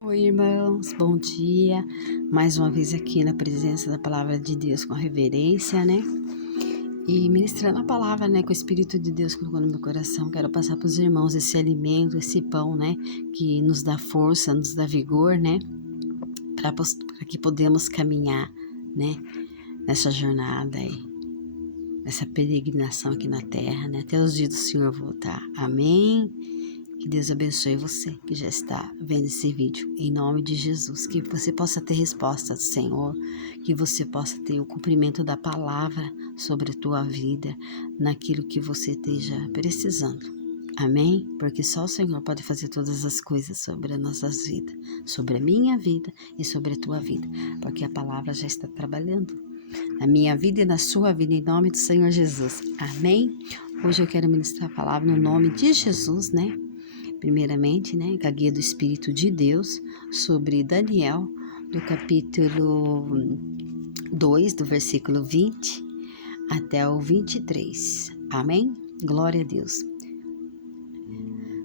Oi, irmãos, bom dia. Mais uma vez aqui na presença da palavra de Deus com reverência, né? E ministrando a palavra, né? Com o Espírito de Deus colocou no meu coração. Quero passar para os irmãos esse alimento, esse pão, né? Que nos dá força, nos dá vigor, né? Para que podemos caminhar, né? Nessa jornada aí, nessa peregrinação aqui na terra, né? Até os dias do Senhor voltar. Amém. Que Deus abençoe você que já está vendo esse vídeo, em nome de Jesus, que você possa ter resposta do Senhor, que você possa ter o cumprimento da palavra sobre a tua vida, naquilo que você esteja precisando. Amém? Porque só o Senhor pode fazer todas as coisas sobre as nossas vidas, sobre a minha vida e sobre a tua vida, porque a palavra já está trabalhando na minha vida e na sua vida, em nome do Senhor Jesus. Amém? Hoje eu quero ministrar a palavra no nome de Jesus, né? Primeiramente, né, com a guia do Espírito de Deus, sobre Daniel, do capítulo 2, do versículo 20 até o 23. Amém? Glória a Deus.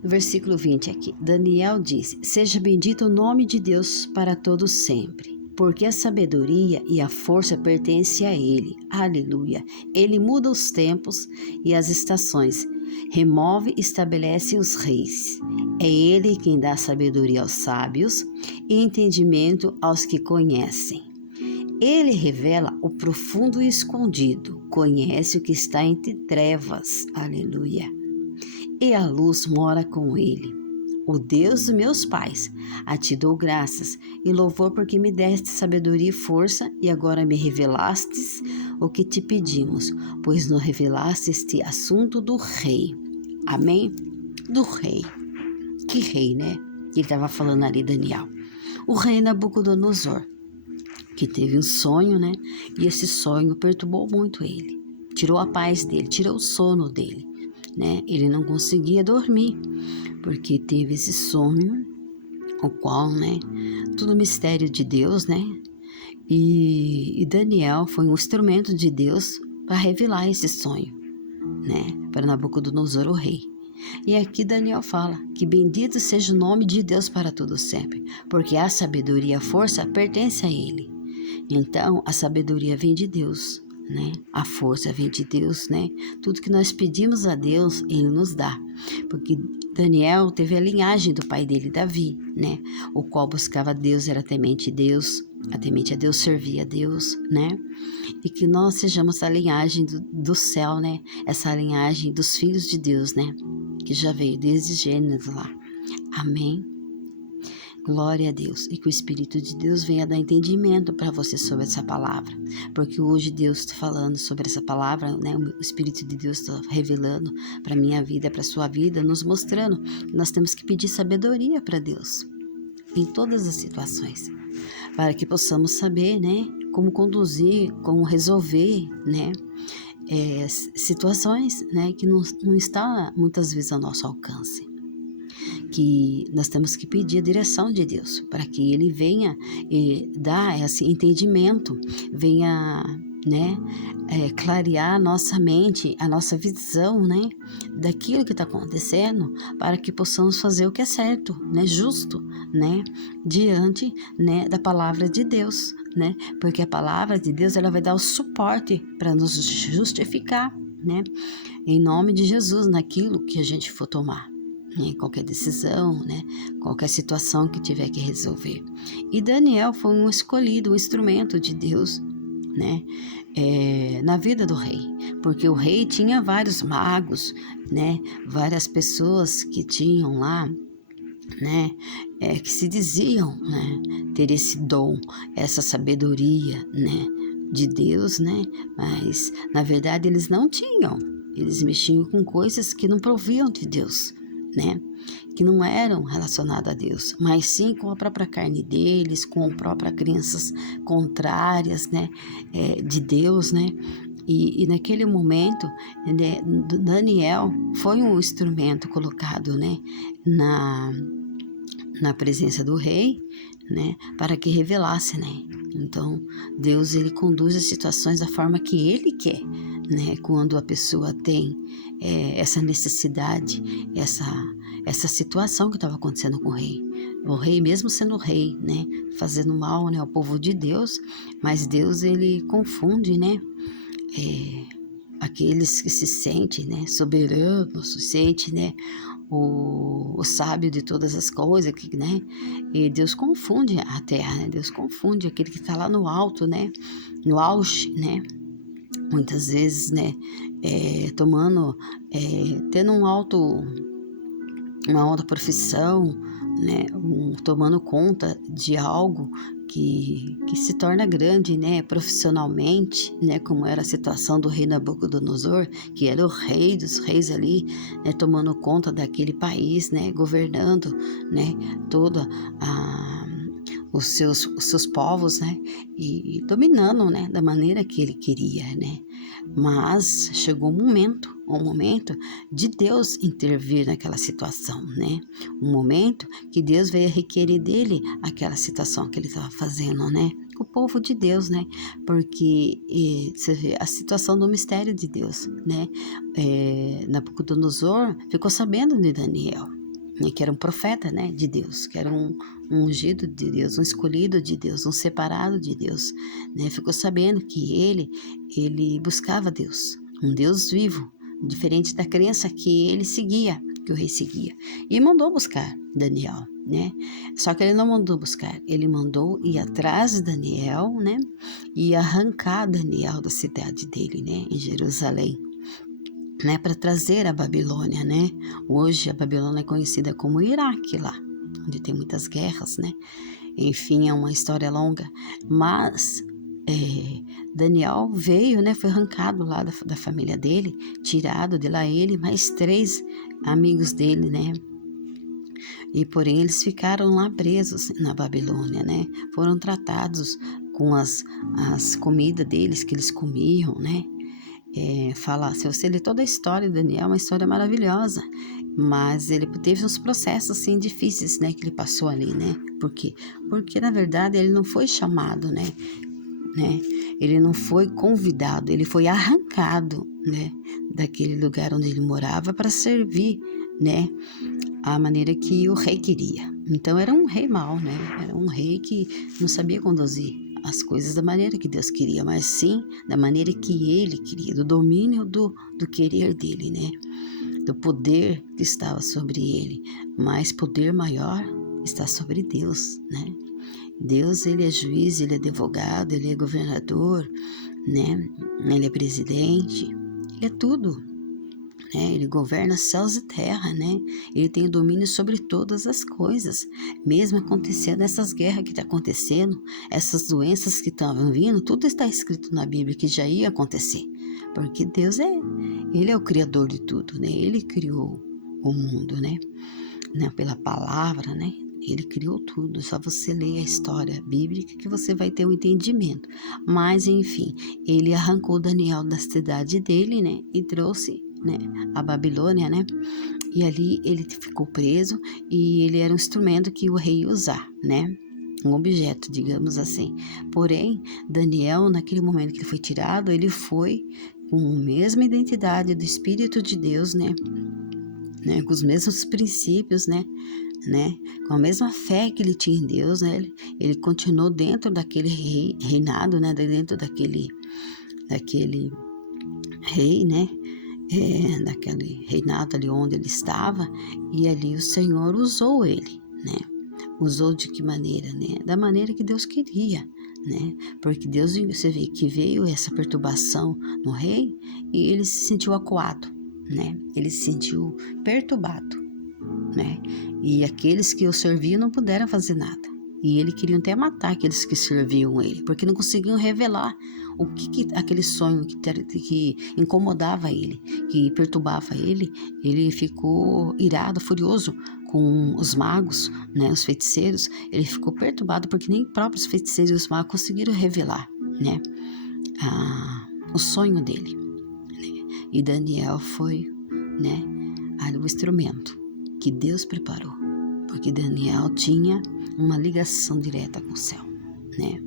No versículo 20 aqui, Daniel diz: Seja bendito o nome de Deus para todos sempre, porque a sabedoria e a força pertencem a Ele. Aleluia. Ele muda os tempos e as estações, remove e estabelece os reis. É Ele quem dá sabedoria aos sábios e entendimento aos que conhecem. Ele revela o profundo e escondido, conhece o que está entre trevas. Aleluia. E a luz mora com ele. O Deus dos meus pais, a ti dou graças e louvor porque me deste sabedoria e força e agora me revelastes o que te pedimos, pois não revelaste este assunto do rei. Amém? Do rei. Que rei, né? Ele estava falando ali, Daniel. O rei Nabucodonosor, que teve um sonho, né? E esse sonho perturbou muito ele. Tirou a paz dele, tirou o sono dele, né? Ele não conseguia dormir, porque teve esse sonho, o qual, né? Tudo mistério de Deus, né? E Daniel foi um instrumento de Deus para revelar esse sonho, né? Para Nabucodonosor, o rei. E aqui Daniel fala que bendito seja o nome de Deus para todo sempre, porque a sabedoria e a força pertencem a Ele. Então, a sabedoria vem de Deus, né? A força vem de Deus, né? Tudo que nós pedimos a Deus, Ele nos dá. Porque Daniel teve a linhagem do pai dele, Davi, né? O qual buscava Deus, era temente a Deus, servia a Deus, né? E que nós sejamos a linhagem do céu, né? Essa linhagem dos filhos de Deus, né? Que já veio desde Gênesis lá. Amém? Glória a Deus. E que o Espírito de Deus venha dar entendimento para você sobre essa palavra. Porque hoje Deus está falando sobre essa palavra, né? O Espírito de Deus está revelando para a minha vida, para a sua vida, nos mostrando que nós temos que pedir sabedoria para Deus em todas as situações, para que possamos saber, né? Como conduzir, como resolver, né? Situações, né? Que não está muitas vezes ao nosso alcance. Que nós temos que pedir a direção de Deus para que Ele venha dar esse entendimento, venha, né, clarear a nossa mente, a nossa visão, né, daquilo que está acontecendo, para que possamos fazer o que é certo, né, justo, né, diante, né, da palavra de Deus, né, porque a palavra de Deus ela vai dar o suporte para nos justificar, né, em nome de Jesus, naquilo que a gente for tomar. Qualquer decisão, né? Qualquer situação que tiver que resolver. E Daniel foi um escolhido, um instrumento de Deus, né? Na vida do rei, porque o rei tinha vários magos, né? Várias pessoas que tinham lá, né? Que se diziam, né? Ter esse dom, essa sabedoria, né? De Deus, né? Mas na verdade eles não tinham. Eles mexiam com coisas que não proviam de Deus, né? Que não eram relacionadas a Deus, mas sim com a própria carne deles, com as próprias crenças contrárias, né? De Deus, né? E naquele momento, né, Daniel foi um instrumento colocado, né? Na presença do rei, né? Para que revelasse, né? Então, Deus, ele conduz as situações da forma que ele quer, né? Quando a pessoa tem essa necessidade, essa situação que estava acontecendo com o rei. O rei, mesmo sendo rei, né, fazendo mal, né, ao povo de Deus, mas Deus, ele confunde, né, aqueles que se sentem, né, soberanos, se sente, né, o sábio de todas as coisas, né, e Deus confunde a terra, né, Deus confunde aquele que está lá no alto, né, no auge, né, muitas vezes, né, tendo uma alta profissão, né, tomando conta de algo que se torna grande, né, profissionalmente, né, como era a situação do rei Nabucodonosor, que era o rei dos reis ali, né, tomando conta daquele país, né, governando, né, toda os seus povos, né, e dominando, né, da maneira que ele queria, né. Mas chegou um momento de Deus intervir naquela situação, né? Um momento que Deus veio requerer dele aquela situação que ele estava fazendo, né? O povo de Deus, né? Porque você vê a situação do mistério de Deus, né? Nabucodonosor ficou sabendo de Daniel, né, que era um profeta, né, de Deus, que era um ungido de Deus, um escolhido de Deus, um separado de Deus, né? Ficou sabendo que ele buscava Deus, um Deus vivo, diferente da crença que ele seguia, que o rei seguia, e mandou buscar Daniel, né? Só que ele não mandou buscar, ele mandou ir atrás de Daniel, né, e arrancar Daniel da cidade dele, né, em Jerusalém, né, para trazer a Babilônia, né? Hoje a Babilônia é conhecida como Iraque lá, onde tem muitas guerras, né? Enfim, é uma história longa, mas Daniel veio, né? Foi arrancado lá da família dele, tirado de lá ele, mais 3 amigos dele, né? E porém eles ficaram lá presos na Babilônia, né? Foram tratados com as comidas deles que eles comiam, né? Se você ler toda a história de Daniel, é uma história maravilhosa, mas ele teve uns processos assim difíceis, né, que ele passou ali, né? Por quê? Porque na verdade ele não foi chamado, né? Ele não foi convidado, ele foi arrancado, né, daquele lugar onde ele morava para servir, né, a maneira que o rei queria. Então era um rei mau, né? Era um rei que não sabia conduzir as coisas da maneira que Deus queria, mas sim da maneira que ele queria, do domínio do querer dele, né? Do poder que estava sobre ele. Mas poder maior está sobre Deus, né? Deus, ele é juiz, ele é advogado, ele é governador, né? Ele é presidente, ele é tudo. Ele governa céus e terra, né? Ele tem o domínio sobre todas as coisas. Mesmo acontecendo essas guerras que estão acontecendo, essas doenças que estavam vindo, tudo está escrito na Bíblia que já ia acontecer. Porque Deus Ele é o criador de tudo, né? Ele criou o mundo, né? Pela palavra, né? Ele criou tudo, só você ler a história bíblica que você vai ter um entendimento. Mas, enfim, ele arrancou Daniel da cidade dele, né? E trouxe, né, a Babilônia, né? E ali ele ficou preso e ele era um instrumento que o rei ia usar, né? Um objeto, digamos assim. Porém, Daniel, naquele momento que ele foi tirado, ele foi com a mesma identidade do Espírito de Deus, né? Com os mesmos princípios, né? Com a mesma fé que ele tinha em Deus, né? Ele continuou dentro daquele reinado, né? Dentro daquele rei, né? Daquele reinado ali onde ele estava, e ali o Senhor usou ele, né? Usou de que maneira, né? Da maneira que Deus queria, né? Porque Deus, você vê que veio essa perturbação no rei e ele se sentiu acuado, né? Ele se sentiu perturbado, né? E aqueles que o serviam não puderam fazer nada. E ele queria até matar aqueles que serviam ele, porque não conseguiam revelar o que aquele sonho que incomodava ele, que perturbava ele. Ele ficou irado, furioso com os magos, né, os feiticeiros. Ele ficou perturbado porque nem próprios feiticeiros e os magos conseguiram revelar, né, o sonho dele. E Daniel foi, né, o instrumento que Deus preparou, porque Daniel tinha uma ligação direta com o céu, né?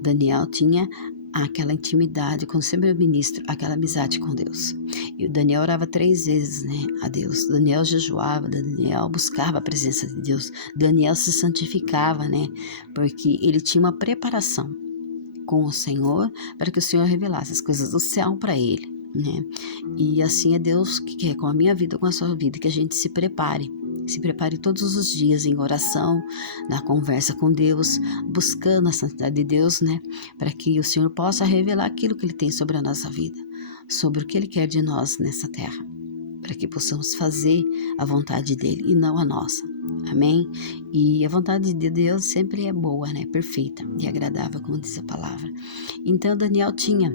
Daniel tinha aquela intimidade, quando sempre eu ministro, aquela amizade com Deus. E o Daniel orava 3 vezes, né, a Deus. Daniel jejuava, Daniel buscava a presença de Deus. Daniel se santificava, né, porque ele tinha uma preparação com o Senhor para que o Senhor revelasse as coisas do céu para ele, né? E assim é Deus que quer com a minha vida, com a sua vida, que a gente se prepare todos os dias em oração, na conversa com Deus, buscando a santidade de Deus, né? Para que o Senhor possa revelar aquilo que Ele tem sobre a nossa vida, sobre o que Ele quer de nós nessa terra, para que possamos fazer a vontade dEle e não a nossa. Amém? E a vontade de Deus sempre é boa, né? Perfeita e agradável, como diz a palavra. Então Daniel tinha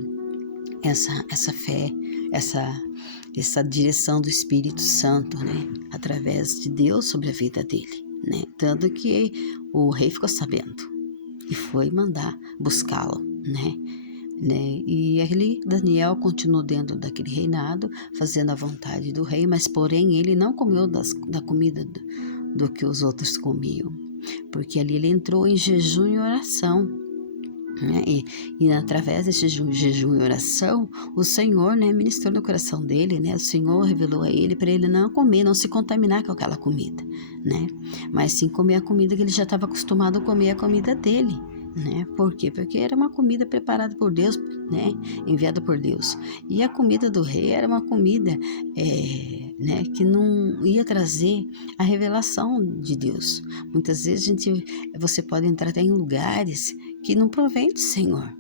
essa fé, essa direção do Espírito Santo, né? Através de Deus sobre a vida dele, né? Tanto que o rei ficou sabendo e foi mandar buscá-lo, né? E ali Daniel continuou dentro daquele reinado, fazendo a vontade do rei, mas porém ele não comeu da comida do que os outros comiam, porque ali ele entrou em jejum e oração, né? E através desse jejum e oração, o Senhor, né, ministrou no coração dele, né? O Senhor revelou a ele para ele não comer, não se contaminar com aquela comida, né? Mas sim comer a comida que ele já estava acostumado a comer, a comida dele, né? Por quê? Porque era uma comida preparada por Deus, né? Enviada por Deus. E a comida do rei era uma comida, né? Que não ia trazer a revelação de Deus. Muitas vezes você pode entrar até em lugares que não provém do Senhor.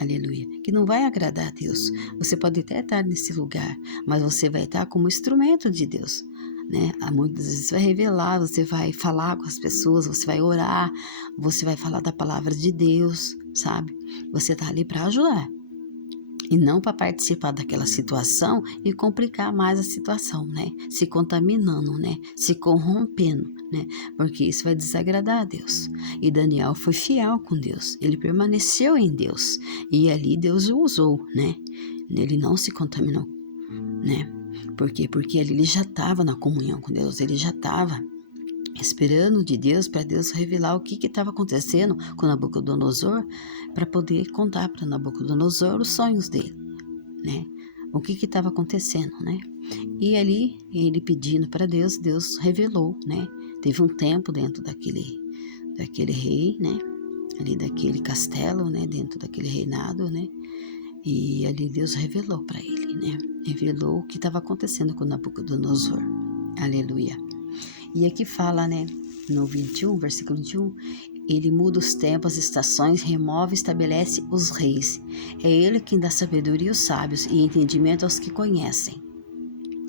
Aleluia. Que não vai agradar a Deus. Você pode até estar nesse lugar, mas você vai estar como instrumento de Deus, né? Muitas vezes você vai revelar, você vai falar com as pessoas, você vai orar, você vai falar da palavra de Deus, sabe? Você está ali para ajudar e não para participar daquela situação e complicar mais a situação, né? Se contaminando, né? Se corrompendo, né? Porque isso vai desagradar a Deus. E Daniel foi fiel com Deus, ele permaneceu em Deus e ali Deus o usou, né? Ele não se contaminou, né? Por quê? Porque ali ele já estava na comunhão com Deus, ele já estava esperando de Deus para Deus revelar o que estava acontecendo com Nabucodonosor, para poder contar para Nabucodonosor os sonhos dele, né? O que estava acontecendo, né? E ali, ele pedindo para Deus, Deus revelou, né? Teve um tempo dentro daquele rei, né? Ali daquele castelo, né? Dentro daquele reinado, né? E ali Deus revelou para ele, né? Revelou o que estava acontecendo com Nabucodonosor. Aleluia. E aqui fala, né? No 21, versículo 21, ele muda os tempos, as estações, remove e estabelece os reis. É ele quem dá sabedoria aos sábios e entendimento aos que conhecem.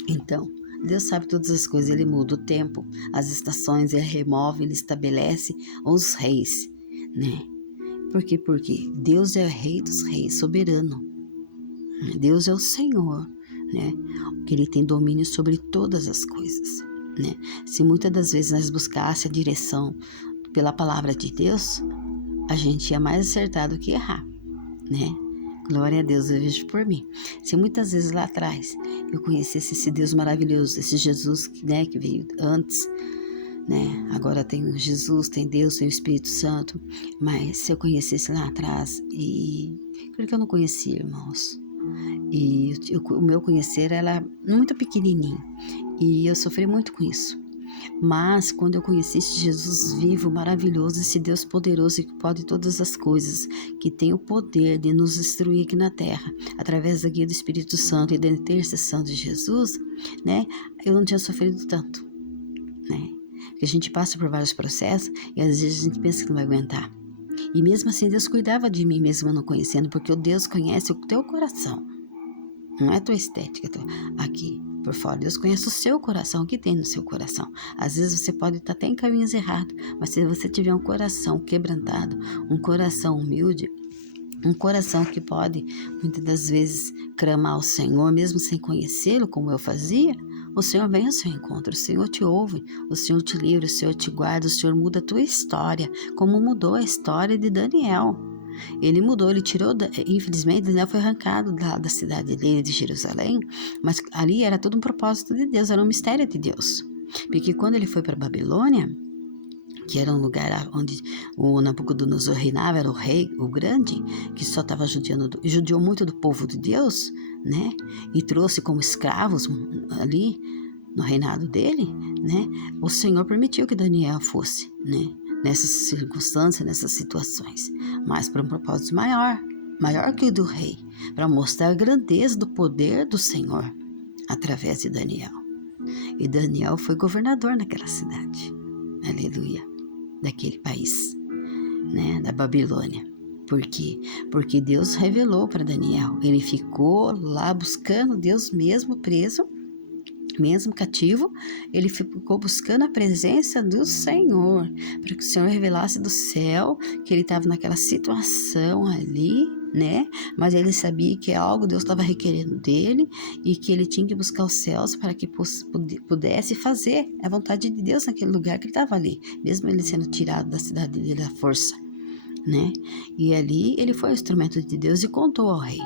Então, Deus sabe todas as coisas, ele muda o tempo, as estações, ele remove, ele estabelece os reis, né? Por quê? Porque Deus é o rei dos reis, soberano. Deus é o Senhor, né? Que ele tem domínio sobre todas as coisas, né? Se muitas das vezes nós buscássemos a direção pela palavra de Deus, a gente ia mais acertar do que errar, né? Glória a Deus, eu vejo por mim. Se muitas vezes lá atrás eu conhecesse esse Deus maravilhoso, esse Jesus, né, que veio antes, né? Agora tem Jesus, tem Deus, tem o Espírito Santo, mas se eu conhecesse lá atrás, e porque eu não conhecia, irmãos, e o meu conhecer era muito pequenininho, e eu sofri muito com isso. Mas quando eu conheci esse Jesus vivo, maravilhoso, esse Deus poderoso que pode todas as coisas, que tem o poder de nos instruir aqui na terra, através da guia do Espírito Santo e da intercessão de Jesus, né? Eu não tinha sofrido tanto, né? Porque a gente passa por vários processos e às vezes a gente pensa que não vai aguentar. E mesmo assim Deus cuidava de mim mesmo eu não conhecendo, porque o Deus conhece o teu coração. Não é a tua estética aqui por fora. Deus conhece o seu coração, o que tem no seu coração. Às vezes você pode estar até em caminhos errados, mas se você tiver um coração quebrantado, um coração humilde, um coração que pode, muitas das vezes, clamar ao Senhor, mesmo sem conhecê-lo, como eu fazia, o Senhor vem ao seu encontro, o Senhor te ouve, o Senhor te livra, o Senhor te guarda, o Senhor muda a tua história, como mudou a história de Daniel. Ele mudou, ele tirou, infelizmente, Daniel foi arrancado da cidade dele, de Jerusalém, mas ali era todo um propósito de Deus, era um mistério de Deus. Porque quando ele foi para a Babilônia, que era um lugar onde o Nabucodonosor reinava, era o rei, o grande, que só estava judiou muito do povo de Deus, né? E trouxe como escravos ali no reinado dele, né? O Senhor permitiu que Daniel fosse, né? Nessas circunstâncias, nessas situações, mas para um propósito maior que o do rei, para mostrar a grandeza do poder do Senhor através de Daniel. E Daniel foi governador naquela cidade, aleluia, daquele país, né, da Babilônia. Por quê? Porque Deus revelou para Daniel. Ele ficou lá buscando Deus mesmo preso, mesmo cativo, ele ficou buscando a presença do Senhor, para que o Senhor revelasse do céu que ele estava naquela situação ali, né? Mas ele sabia que algo Deus estava requerendo dele e que ele tinha que buscar os céus para que pudesse fazer a vontade de Deus naquele lugar que ele estava ali, mesmo ele sendo tirado da cidade dele à força, né? E ali ele foi o instrumento de Deus e contou ao rei.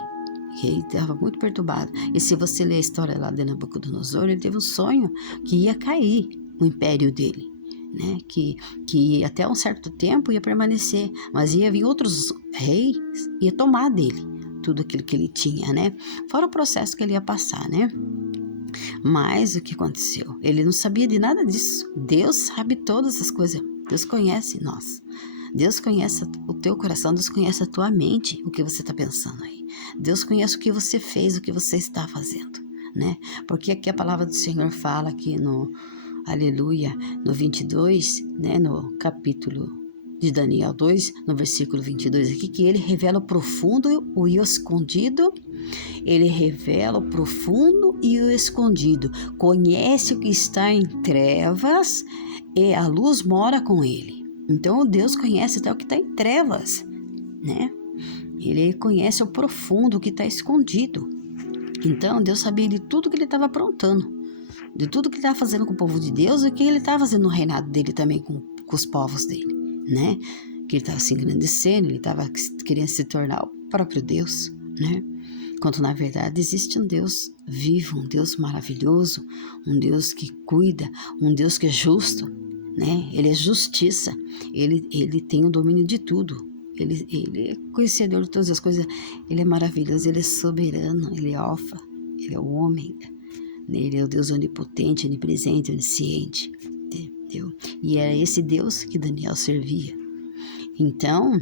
E ele estava muito perturbado. E se você ler a história lá de Nabucodonosor, ele teve um sonho que ia cair o império dele, né? Que até um certo tempo ia permanecer, mas ia vir outros reis e ia tomar dele tudo aquilo que ele tinha, né? Fora o processo que ele ia passar, né? Mas o que aconteceu? Ele não sabia de nada disso. Deus sabe todas as coisas. Deus conhece nós. Deus conhece o teu coração, Deus conhece a tua mente, o que você está pensando aí. Deus conhece o que você fez, o que você está fazendo, né? Porque aqui a palavra do Senhor fala aqui no, aleluia, no 22, né? No capítulo de Daniel 2, no versículo 22 aqui, que ele revela o profundo e o escondido. Ele revela o profundo e o escondido. Conhece o que está em trevas e a luz mora com ele. Então, Deus conhece até o que está em trevas, né? Ele conhece o profundo, o que está escondido. Então, Deus sabia de tudo que ele estava aprontando, de tudo que ele estava fazendo com o povo de Deus e o que ele estava fazendo no reinado dele também com os povos dele, né? Que ele estava se engrandecendo, ele estava querendo se tornar o próprio Deus, né? Quando, na verdade, existe um Deus vivo, um Deus maravilhoso, um Deus que cuida, um Deus que é justo, né? Ele é justiça, ele tem o domínio de tudo, ele é conhecedor de todas as coisas, ele é maravilhoso, ele é soberano, ele é alfa, ele é o ômega, né? Ele é o Deus onipotente, onipresente, onisciente, entendeu? E era esse Deus que Daniel servia. Então,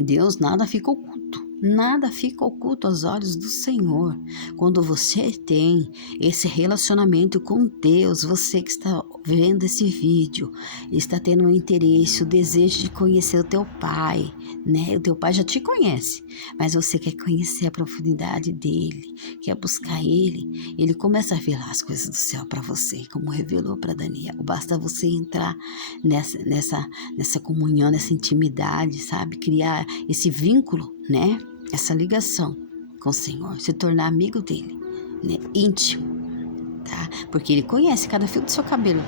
Deus nada fica oculto. Nada fica oculto aos olhos do Senhor. Quando você tem esse relacionamento com Deus, você que está vendo esse vídeo, está tendo um interesse, o desejo de conhecer o teu Pai, né? O teu Pai já te conhece, mas você quer conhecer a profundidade dele, quer buscar ele começa a revelar as coisas do céu para você, como revelou para Daniel. Basta você entrar nessa comunhão, nessa intimidade, sabe? Criar esse vínculo, né? Essa ligação com o Senhor, se tornar amigo dele, né? Íntimo, tá? Porque ele conhece cada fio do seu cabelo.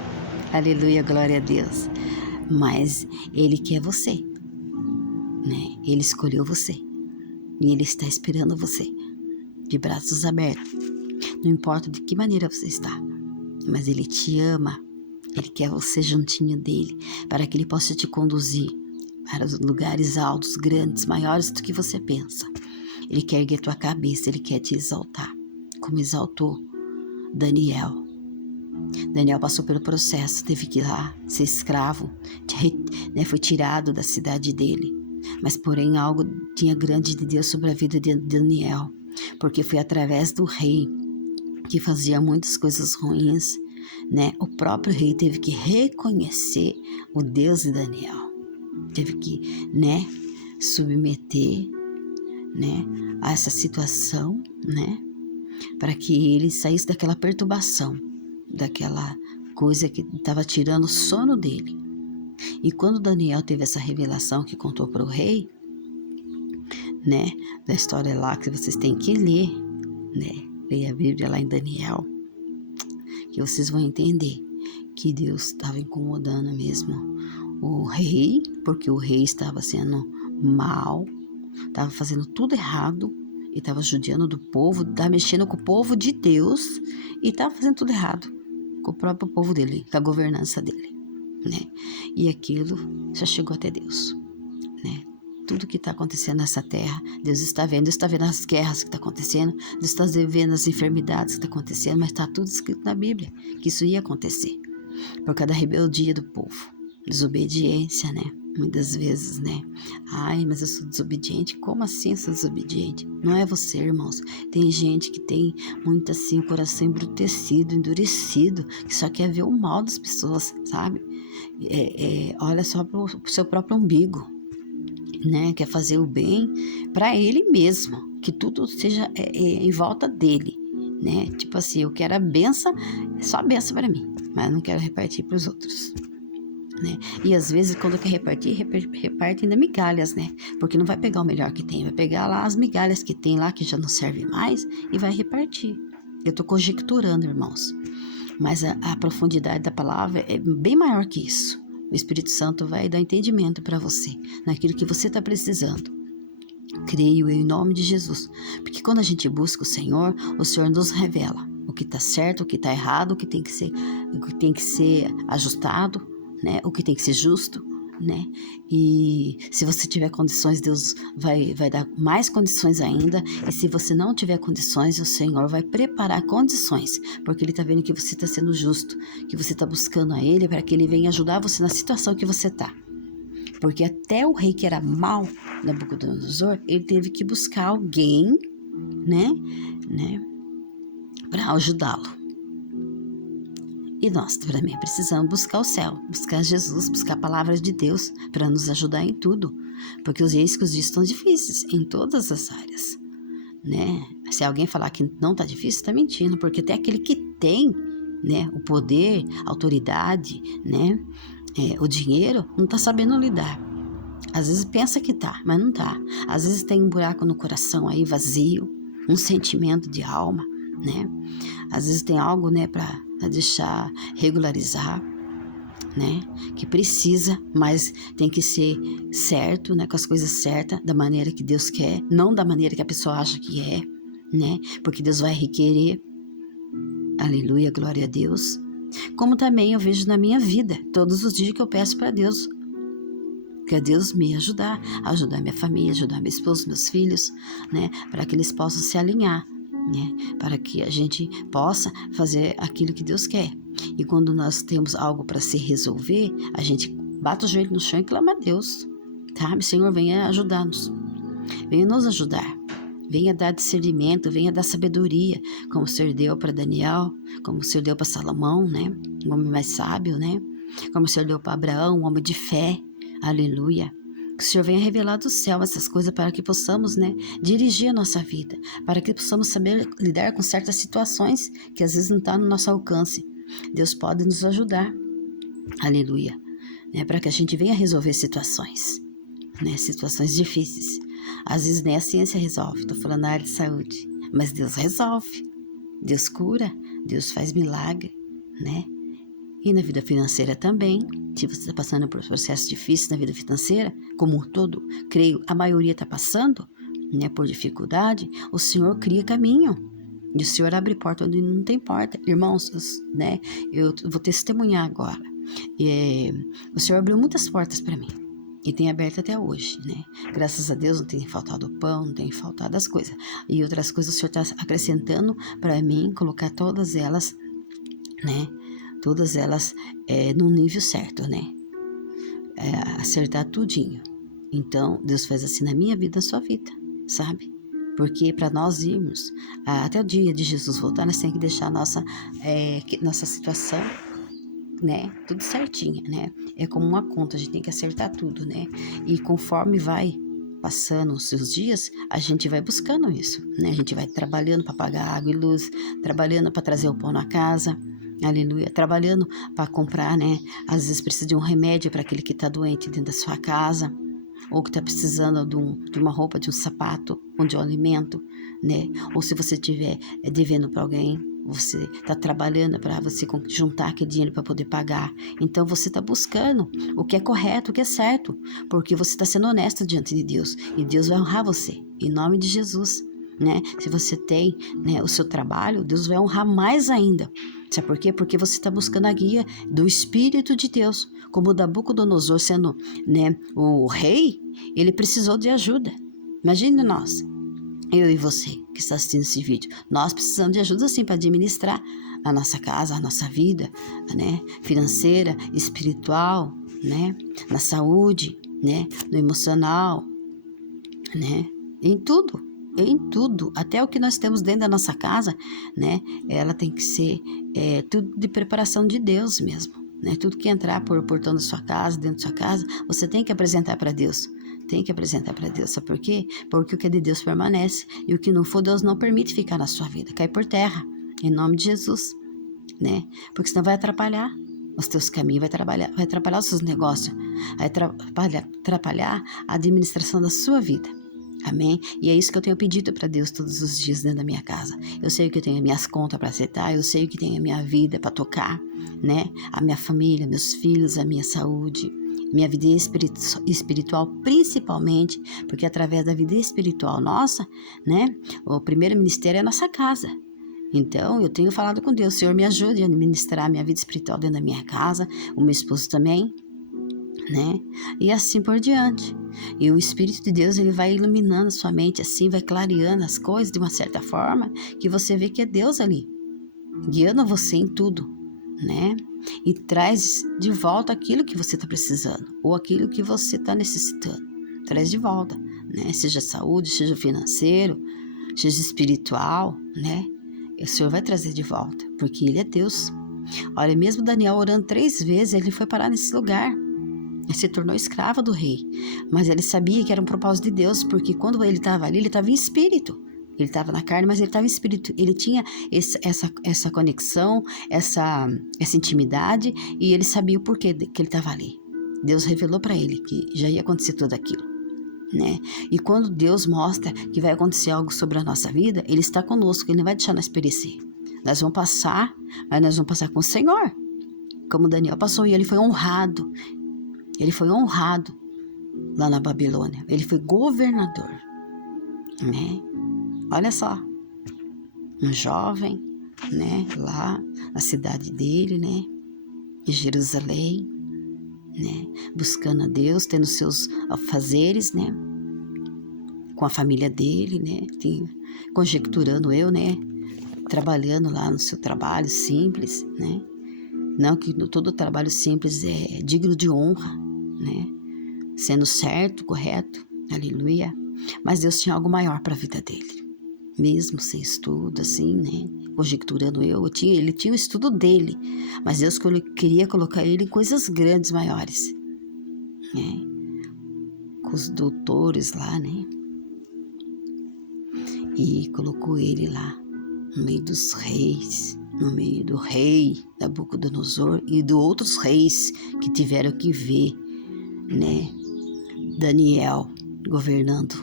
Aleluia, glória a Deus. Mas ele quer você, né? Ele escolheu você e ele está esperando você de braços abertos. Não importa de que maneira você está, mas ele te ama. Ele quer você juntinho dele, para que ele possa te conduzir para os lugares altos, grandes, maiores do que você pensa. Ele quer erguer tua cabeça, ele quer te exaltar, como exaltou Daniel. Daniel passou pelo processo, teve que ir lá ser escravo, né, foi tirado da cidade dele. Mas porém algo tinha grande de Deus sobre a vida de Daniel, porque foi através do rei que fazia muitas coisas ruins, né? O próprio rei teve que reconhecer o Deus de Daniel. Teve que, né, submeter, né, a essa situação, né, para que ele saísse daquela perturbação, daquela coisa que estava tirando o sono dele. E quando Daniel teve essa revelação que contou para o rei, né, da história lá que vocês têm que ler, né, leia a Bíblia lá em Daniel, que vocês vão entender que Deus estava incomodando mesmo o rei, porque o rei estava sendo mal, estava fazendo tudo errado e estava judiando do povo, estava mexendo com o povo de Deus e estava fazendo tudo errado com o próprio povo dele, com a governança dele, né? E aquilo já chegou até Deus, né? Tudo que está acontecendo nessa terra, Deus está vendo as guerras que estão acontecendo, Deus está vendo as enfermidades que estão acontecendo, mas está tudo escrito na Bíblia, que isso ia acontecer, por causa da rebeldia do povo, desobediência, né? Muitas vezes, né? Ai, mas eu sou desobediente. Como assim eu sou desobediente? Não é você, irmãos. Tem gente que tem muito assim, o coração embrutecido, endurecido, que só quer ver o mal das pessoas, sabe? Olha só pro seu próprio umbigo, né? Quer fazer o bem para ele mesmo, que tudo seja em volta dele, né? Tipo assim, eu quero a benção, só a benção para mim, mas não quero repartir para os outros. Né? E às vezes quando quer repartir, reparte ainda migalhas, né? Porque não vai pegar o melhor que tem, vai pegar lá as migalhas que tem lá, que já não serve mais, e vai repartir. Eu tô conjecturando, irmãos, mas a profundidade da palavra é bem maior que isso. O Espírito Santo vai dar entendimento para você, naquilo que você está precisando. Creio em nome de Jesus, porque quando a gente busca o Senhor nos revela o que está certo, o que está errado, o que tem que ser ajustado, né? O que tem que ser justo, né? E se você tiver condições, Deus vai dar mais condições ainda. E se você não tiver condições, o Senhor vai preparar condições, porque Ele está vendo que você está sendo justo, que você está buscando a Ele para que Ele venha ajudar você na situação que você está. Porque até o rei que era mau, Nabucodonosor, ele teve que buscar alguém, né, para ajudá-lo. E nós também precisamos buscar o céu, buscar Jesus, buscar a palavra de Deus para nos ajudar em tudo. Porque os dias estão difíceis em todas as áreas, né? Se alguém falar que não está difícil, está mentindo, porque até aquele que tem, né, o poder, a autoridade, né, o dinheiro, não está sabendo lidar. Às vezes pensa que tá, mas não tá. Às vezes tem um buraco no coração aí vazio, um sentimento de alma, né? Às vezes tem algo, né, para deixar regularizar, né? Que precisa, mas tem que ser certo, né? Com as coisas certas, da maneira que Deus quer, não da maneira que a pessoa acha que é, né? Porque Deus vai requerer. Aleluia, glória a Deus. Como também eu vejo na minha vida, todos os dias que eu peço para Deus, que é Deus me ajudar minha família, ajudar meu esposo, meus filhos, né? Para que eles possam se alinhar, né? Para que a gente possa fazer aquilo que Deus quer. E quando nós temos algo para se resolver, a gente bate o joelho no chão e clama a Deus, sabe? Senhor, venha ajudar-nos, venha nos ajudar, venha dar discernimento, venha dar sabedoria, como o Senhor deu para Daniel, como o Senhor deu para Salomão, né? Um homem mais sábio, né? Como o Senhor deu para Abraão, um homem de fé. Aleluia. Que o Senhor venha revelar do céu essas coisas para que possamos, né, dirigir a nossa vida, para que possamos saber lidar com certas situações que às vezes não estão no nosso alcance. Deus pode nos ajudar. Aleluia. Né, para que a gente venha resolver situações, né, situações difíceis. Às vezes nem a ciência resolve, estou falando na área de saúde, mas Deus resolve. Deus cura, Deus faz milagre, né? E na vida financeira também, se você está passando por processos difíceis na vida financeira, como um todo, creio, a maioria está passando, né, por dificuldade, o Senhor cria caminho. E o Senhor abre porta onde não tem porta. Irmãos, né, eu vou testemunhar agora. O Senhor abriu muitas portas para mim. E tem aberto até hoje, né? Graças a Deus não tem faltado pão, não tem faltado as coisas. E outras coisas o Senhor está acrescentando para mim, colocar todas elas, né? Todas elas no nível certo, né? Acertar tudinho. Então, Deus faz assim na minha vida, na sua vida, sabe? Porque para nós irmos até o dia de Jesus voltar, nós temos que deixar nossa situação, né? Tudo certinha, né? É como uma conta, a gente tem que acertar tudo, né? E conforme vai passando os seus dias, a gente vai buscando isso, né? A gente vai trabalhando para pagar água e luz, trabalhando para trazer o pão na casa, aleluia, trabalhando para comprar, né? Às vezes precisa de um remédio para aquele que está doente dentro da sua casa, ou que está precisando de uma roupa, de um sapato, ou de um alimento, né? Ou se você estiver devendo para alguém, você está trabalhando para você juntar aquele dinheiro para poder pagar. Então você está buscando o que é correto, o que é certo, porque você está sendo honesto diante de Deus, e Deus vai honrar você, em nome de Jesus, né? Se você tem, né, o seu trabalho, Deus vai honrar mais ainda. Sabe por quê? Porque você está buscando a guia do Espírito de Deus. Como Nabucodonosor sendo, né, o rei, ele precisou de ajuda. Imagine nós, eu e você que está assistindo esse vídeo. Nós precisamos de ajuda sim para administrar a nossa casa, a nossa vida, né, financeira, espiritual, né, na saúde, né, no emocional, né, em tudo, até o que nós temos dentro da nossa casa, né, ela tem que ser tudo de preparação de Deus mesmo, né, tudo que entrar por portão da sua casa, dentro da sua casa, você tem que apresentar para Deus, sabe por quê? Porque o que é de Deus permanece, e o que não for, Deus não permite ficar na sua vida, cai por terra, em nome de Jesus, né, porque senão vai atrapalhar os teus caminhos, vai atrapalhar os seus negócios, vai atrapalhar a administração da sua vida. Amém? E é isso que eu tenho pedido para Deus todos os dias dentro da minha casa. Eu sei que eu tenho as minhas contas para acertar, eu sei que tenho a minha vida para tocar, né? A minha família, meus filhos, a minha saúde, minha vida espiritual principalmente, porque através da vida espiritual nossa, né? O primeiro ministério é a nossa casa. Então, eu tenho falado com Deus, Senhor, me ajude a administrar a minha vida espiritual dentro da minha casa, o meu esposo também, né? E assim por diante. E o Espírito de Deus, ele vai iluminando a sua mente, assim, vai clareando as coisas de uma certa forma, que você vê que é Deus ali, guiando você em tudo, né? E traz de volta aquilo que você está precisando, ou aquilo que você está necessitando. Traz de volta, né? Seja saúde, seja financeiro, seja espiritual, né? O Senhor vai trazer de volta, porque Ele é Deus. Olha, mesmo Daniel orando 3 vezes, ele foi parar nesse lugar. Ele se tornou escravo do rei, mas ele sabia que era um propósito de Deus, porque quando ele estava ali, ele estava em espírito. Ele estava na carne, mas ele estava em espírito. Ele tinha essa conexão, essa intimidade, e ele sabia o porquê que ele estava ali. Deus revelou para ele que já ia acontecer tudo aquilo, né? E quando Deus mostra que vai acontecer algo sobre a nossa vida, Ele está conosco, Ele não vai deixar nós perecer. Nós vamos passar, mas nós vamos passar com o Senhor, como Daniel passou, e ele foi honrado. Ele foi honrado lá na Babilônia. Ele foi governador, né? Olha só, um jovem, né? Lá na cidade dele, né? Em Jerusalém, né? Buscando a Deus, tendo seus afazeres, né? Com a família dele, né? Conjecturando eu, né? Trabalhando lá no seu trabalho simples, né? Não que todo trabalho simples é digno de honra, né? Sendo certo, correto, aleluia. Mas Deus tinha algo maior para a vida dele, mesmo sem estudo, assim, né? Conjecturando ele tinha o estudo dele, mas Deus queria colocar ele em coisas grandes, maiores, né? Com os doutores lá, né? E colocou ele lá no meio dos reis, no meio do rei Nabucodonosor e de outros reis que tiveram que ver, né, Daniel governando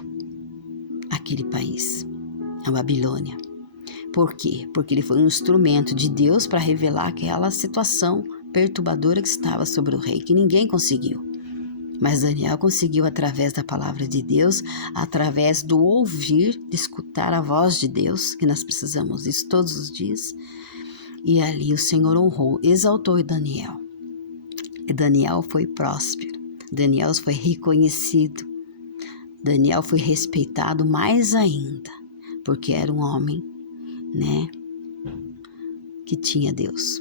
aquele país, a Babilônia. Por quê? Porque ele foi um instrumento de Deus para revelar aquela situação perturbadora que estava sobre o rei, que ninguém conseguiu. Mas Daniel conseguiu através da palavra de Deus, através do ouvir, de escutar a voz de Deus, que nós precisamos disso todos os dias. E ali o Senhor honrou, exaltou Daniel. E Daniel foi próspero, Daniel foi reconhecido, Daniel foi respeitado mais ainda, porque era um homem, né, que tinha Deus,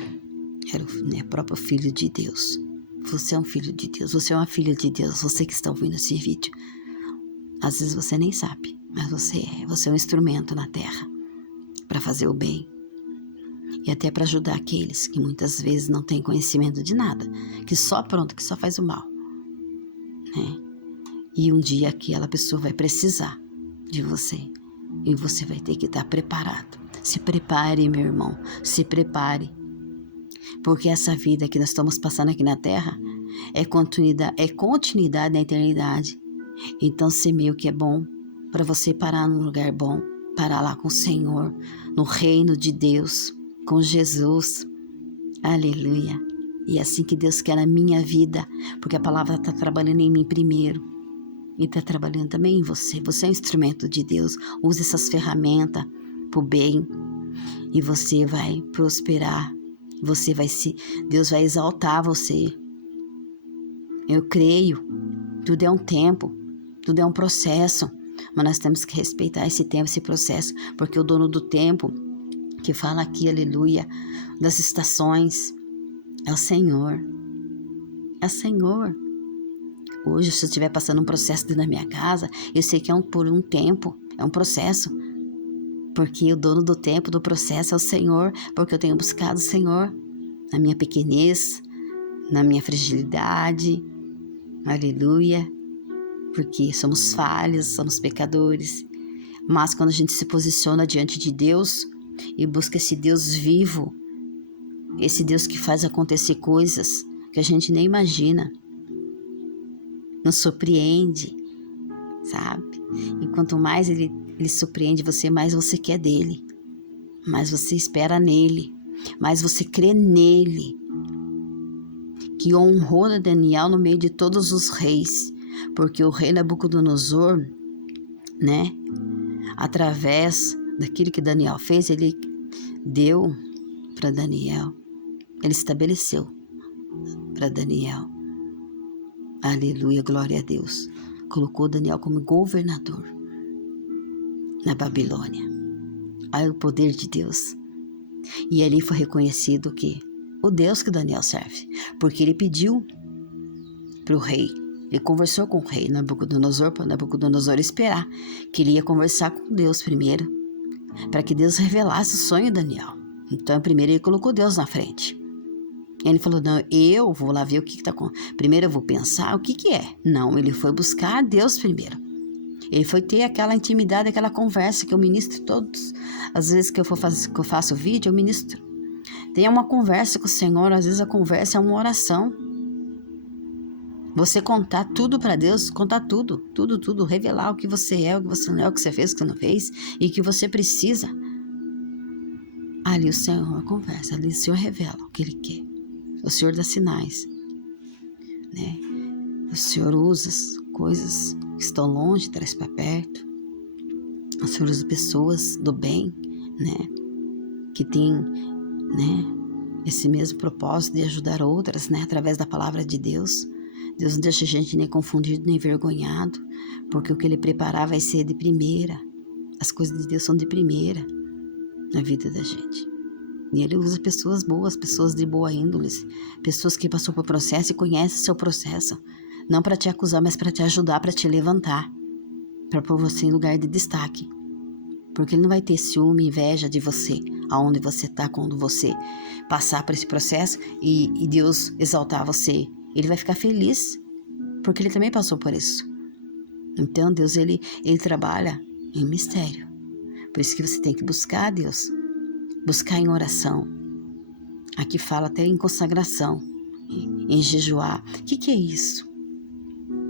era o próprio filho de Deus. Você é um filho de Deus, você é uma filha de Deus, você que está ouvindo esse vídeo. Às vezes você nem sabe, mas você é um instrumento na terra para fazer o bem e até para ajudar aqueles que muitas vezes não têm conhecimento de nada, que só faz o mal, né? E um dia aquela pessoa vai precisar de você e você vai ter que estar preparado. Se prepare, meu irmão, se prepare. Porque essa vida que nós estamos passando aqui na Terra é continuidade na eternidade. Então semeia o que é bom para você parar num lugar bom, parar lá com o Senhor, no reino de Deus, com Jesus. Aleluia. E é assim que Deus quer na minha vida, porque a palavra está trabalhando em mim primeiro e está trabalhando também em você. Você é um instrumento de Deus. Use essas ferramentas para o bem e você vai prosperar Deus vai exaltar você. Eu creio. Tudo é um tempo, tudo é um processo, mas nós temos que respeitar esse tempo, esse processo, porque o dono do tempo, que fala aqui, aleluia, das estações, é o Senhor. É o Senhor. Hoje, se eu estiver passando um processo dentro da minha casa, eu sei que é por um tempo, é um processo, porque o dono do tempo, do processo é o Senhor, porque eu tenho buscado o Senhor na minha pequenez, na minha fragilidade, aleluia, porque somos falhos, somos pecadores, mas quando a gente se posiciona diante de Deus e busca esse Deus vivo, esse Deus que faz acontecer coisas que a gente nem imagina, nos surpreende, sabe? E quanto mais ele surpreende você, mais você quer dele, mais você espera nele, mais você crê nele, que honrou Daniel no meio de todos os reis, porque o rei Nabucodonosor, né, através daquilo que Daniel fez, ele deu para Daniel, ele estabeleceu para Daniel, aleluia, glória a Deus, colocou Daniel como governador na Babilônia. Olha o poder de Deus. E ali foi reconhecido que o Deus que Daniel serve, porque ele pediu para o rei, ele conversou com o rei Nabucodonosor, para Nabucodonosor esperar, que ele ia conversar com Deus primeiro, para que Deus revelasse o sonho de Daniel. Então primeiro ele colocou Deus na frente. Ele falou, não, eu vou lá ver o que está acontecendo. Primeiro eu vou pensar o que é. Não, ele foi buscar Deus primeiro. Ele foi ter aquela intimidade, aquela conversa que eu ministro todos. Às vezes que eu faço vídeo, eu ministro. Tenha uma conversa com o Senhor, às vezes a conversa é uma oração. Você contar tudo para Deus, contar tudo, revelar o que você é, o que você não é, o que você fez, o que você não fez e o que você precisa. Ali o Senhor conversa, ali o Senhor revela o que Ele quer. O Senhor dá sinais, né? O Senhor usa as coisas que estão longe, traz para perto. O Senhor usa pessoas do bem, né? Que tem, né? Esse mesmo propósito de ajudar outras, né? Através da palavra de Deus. Deus não deixa a gente nem confundido, nem envergonhado, porque o que Ele preparar vai ser de primeira. As coisas de Deus são de primeira na vida da gente. E Ele usa pessoas boas, pessoas de boa índole, pessoas que passou por processo e conhecem o seu processo. Não para te acusar, mas para te ajudar, para te levantar, para pôr você em lugar de destaque. Porque Ele não vai ter ciúme, inveja de você, aonde você está, quando você passar por esse processo e Deus exaltar você. Ele vai ficar feliz, porque Ele também passou por isso. Então Deus, Ele trabalha em mistério. Por isso que você tem que buscar a Deus. Buscar em oração. Aqui fala até em consagração, em jejuar. O que é isso?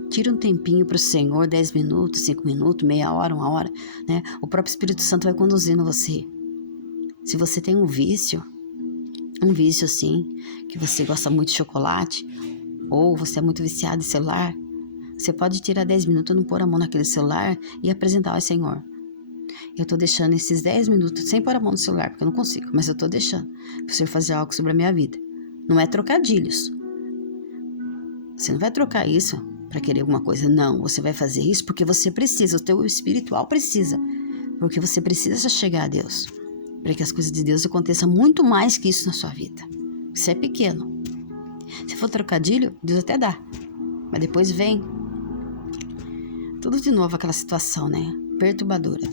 Tira um tempinho para o Senhor, 10 minutos, 5 minutos, meia hora, 1 hora, né? O próprio Espírito Santo vai conduzindo você. Se você tem um vício assim, que você gosta muito de chocolate, ou você é muito viciado em celular, você pode tirar 10 minutos, não pôr a mão naquele celular e apresentar ao Senhor. Eu tô deixando esses 10 minutos sem pôr a mão no celular, porque eu não consigo, mas eu tô deixando para o Senhor fazer algo sobre a minha vida. Não é trocadilhos. Você não vai trocar isso para querer alguma coisa. Não, você vai fazer isso porque você precisa, o teu espiritual precisa. Porque você precisa chegar a Deus. Para que as coisas de Deus aconteçam muito mais que isso na sua vida. Isso é pequeno. Se for trocadilho, Deus até dá. Mas depois vem tudo de novo aquela situação, né? Perturbadora,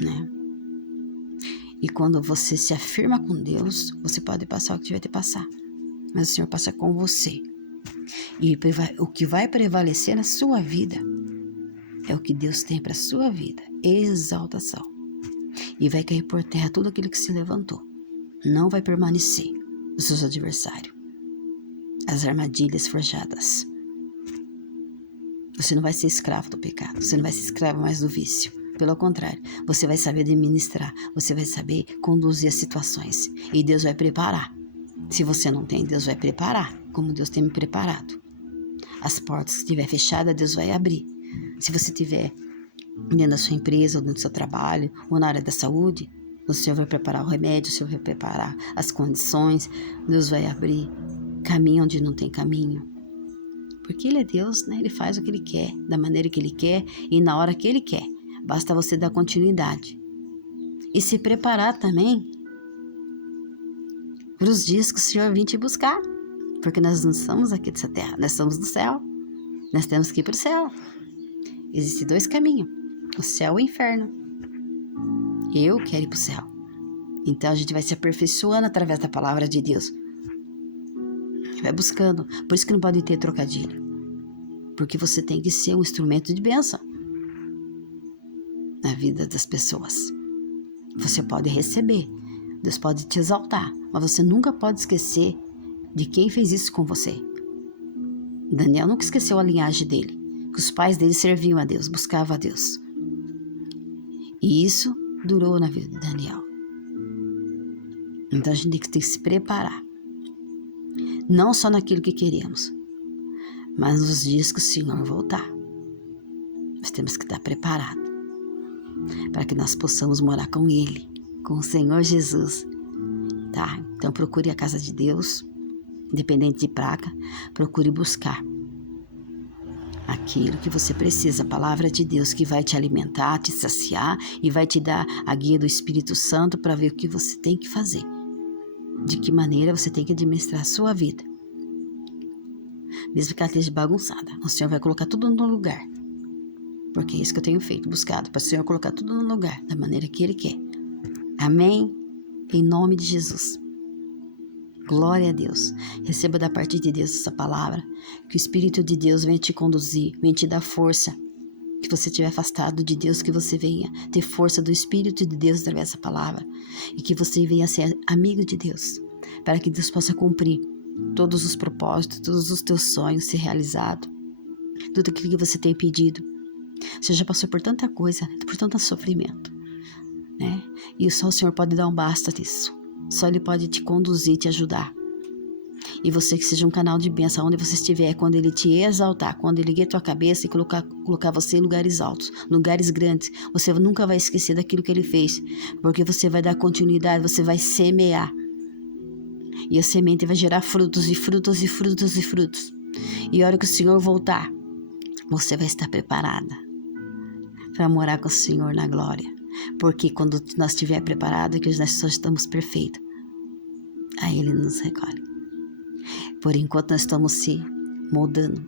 né? E quando você se afirma com Deus, você pode passar o que tiver que passar. Mas o Senhor passa com você. E o que vai prevalecer na sua vida é o que Deus tem para a sua vida. Exaltação. E vai cair por terra tudo aquilo que se levantou. Não vai permanecer os seus adversários. As armadilhas forjadas. Você não vai ser escravo do pecado. Você não vai ser escravo mais do vício. Pelo contrário, você vai saber administrar. Você vai saber conduzir as situações. E Deus vai preparar. Se você não tem, Deus vai preparar. Como Deus tem me preparado. As portas que estiver fechadas, Deus vai abrir. Se você estiver dentro da sua empresa, ou dentro do seu trabalho, ou na área da saúde, O Senhor vai preparar o remédio, o Senhor vai preparar as condições, Deus vai abrir caminho onde não tem caminho. Porque Ele é Deus, né? Ele faz o que Ele quer, da maneira que Ele quer e na hora que Ele quer. Basta você dar continuidade. E se preparar também para os dias que o Senhor vir te buscar. Porque nós não estamos aqui dessa terra, nós estamos do céu. Nós temos que ir para o céu. Existem 2 caminhos, o céu e o inferno. Eu quero ir para o céu. Então a gente vai se aperfeiçoando através da palavra de Deus. Vai buscando. Por isso que não pode ter trocadilho. Porque você tem que ser um instrumento de bênção na vida das pessoas. Você pode receber, Deus pode te exaltar, mas você nunca pode esquecer de quem fez isso com você. Daniel nunca esqueceu a linhagem dele, que os pais dele serviam a Deus, buscavam a Deus. E isso durou na vida de Daniel. Então a gente tem que se preparar. Não só naquilo que queremos, mas nos dias que o Senhor voltar. Nós temos que estar preparados para que nós possamos morar com Ele, com o Senhor Jesus. Tá? Então procure a casa de Deus, independente de praga, procure buscar aquilo que você precisa, a palavra de Deus que vai te alimentar, te saciar e vai te dar a guia do Espírito Santo para ver o que você tem que fazer. De que maneira você tem que administrar a sua vida. Mesmo que ela esteja bagunçada, o Senhor vai colocar tudo no lugar. Porque é isso que eu tenho feito, buscado, para o Senhor colocar tudo no lugar, da maneira que Ele quer. Amém? Em nome de Jesus. Glória a Deus. Receba da parte de Deus essa palavra. Que o Espírito de Deus venha te conduzir, venha te dar força. Que você estiver afastado de Deus, que você venha ter força do Espírito de Deus através dessa palavra. E que você venha ser amigo de Deus. Para que Deus possa cumprir todos os propósitos, todos os teus sonhos ser realizados. Tudo aquilo que você tem pedido. Você já passou por tanta coisa, por tanto sofrimento, né? E só o Senhor pode dar um basta disso. Só Ele pode te conduzir, te ajudar. E você que seja um canal de bênção, onde você estiver, quando Ele te exaltar, quando Ele erguer tua cabeça e colocar você em lugares altos, lugares grandes, você nunca vai esquecer daquilo que Ele fez, porque você vai dar continuidade, você vai semear. E a semente vai gerar frutos e frutos e frutos e frutos. E a hora que o Senhor voltar, você vai estar preparada para morar com o Senhor na glória. Porque quando nós estiver preparado, que nós só estamos perfeitos, aí Ele nos recolhe. Por enquanto nós estamos se moldando,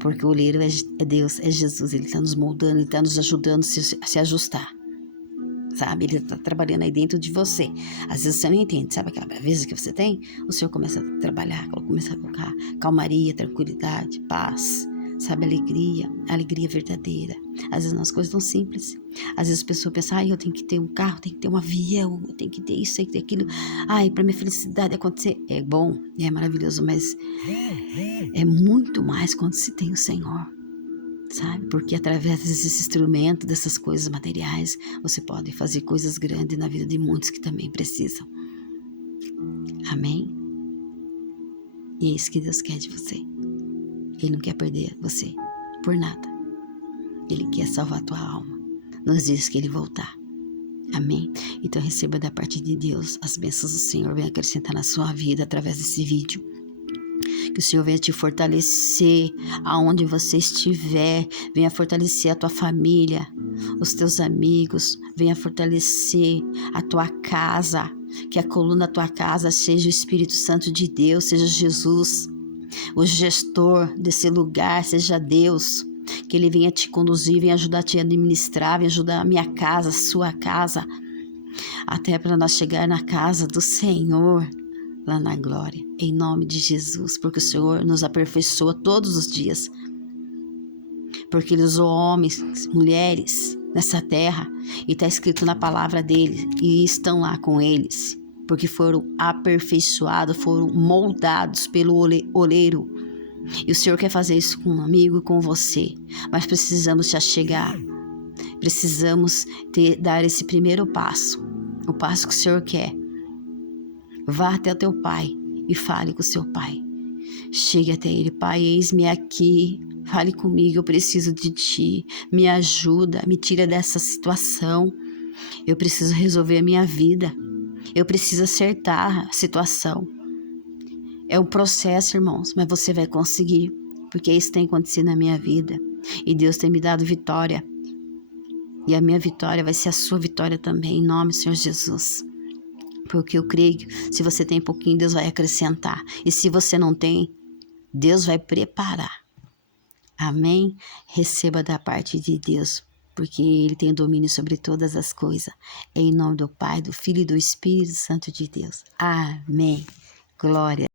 porque o oleiro é Deus, é Jesus. Ele está nos moldando, Ele está nos ajudando a se ajustar, sabe? Ele está trabalhando aí dentro de você. Às vezes você não entende, sabe aquela braveza que você tem? O Senhor começa a trabalhar, começa a colocar calmaria, tranquilidade, paz, sabe? Alegria verdadeira. Às vezes as coisas tão simples. Às vezes a pessoa pensa, eu tenho que ter um carro, tenho que ter um avião, eu tenho que ter isso, tenho que ter aquilo. Para minha felicidade acontecer. É bom, é maravilhoso, mas é muito mais quando se tem o Senhor, sabe? Porque através desses instrumentos, dessas coisas materiais, você pode fazer coisas grandes na vida de muitos que também precisam. Amém? E é isso que Deus quer de você. Ele não quer perder você por nada. Ele quer salvar a tua alma nos dias que Ele voltar. Amém? Então receba da parte de Deus as bênçãos do Senhor. Venha acrescentar na sua vida através desse vídeo. Que o Senhor venha te fortalecer aonde você estiver. Venha fortalecer a tua família, os teus amigos. Venha fortalecer a tua casa. Que a coluna da tua casa seja o Espírito Santo de Deus, seja Jesus. O gestor desse lugar seja Deus. Que Ele venha te conduzir, venha ajudar a te administrar, venha ajudar a minha casa, a sua casa. Até para nós chegar na casa do Senhor, lá na glória. Em nome de Jesus. Porque o Senhor nos aperfeiçoa todos os dias. Porque Ele usou homens, mulheres nessa terra. E está escrito na palavra dele. E estão lá com eles. Porque foram aperfeiçoados, foram moldados pelo oleiro. E o Senhor quer fazer isso com um amigo e com você. Mas precisamos te achegar. Precisamos dar esse primeiro passo. O passo que o Senhor quer. Vá até o teu pai e fale com o seu pai. Chegue até ele. Pai, eis-me aqui. Fale comigo, eu preciso de ti. Me ajuda, me tira dessa situação. Eu preciso resolver a minha vida. Eu preciso acertar a situação. É um processo, irmãos, mas você vai conseguir, porque isso tem acontecido na minha vida. E Deus tem me dado vitória. E a minha vitória vai ser a sua vitória também, em nome do Senhor Jesus. Porque eu creio que se você tem pouquinho, Deus vai acrescentar. E se você não tem, Deus vai preparar. Amém? Receba da parte de Deus, porque Ele tem domínio sobre todas as coisas. Em nome do Pai, do Filho e do Espírito Santo de Deus. Amém. Glória.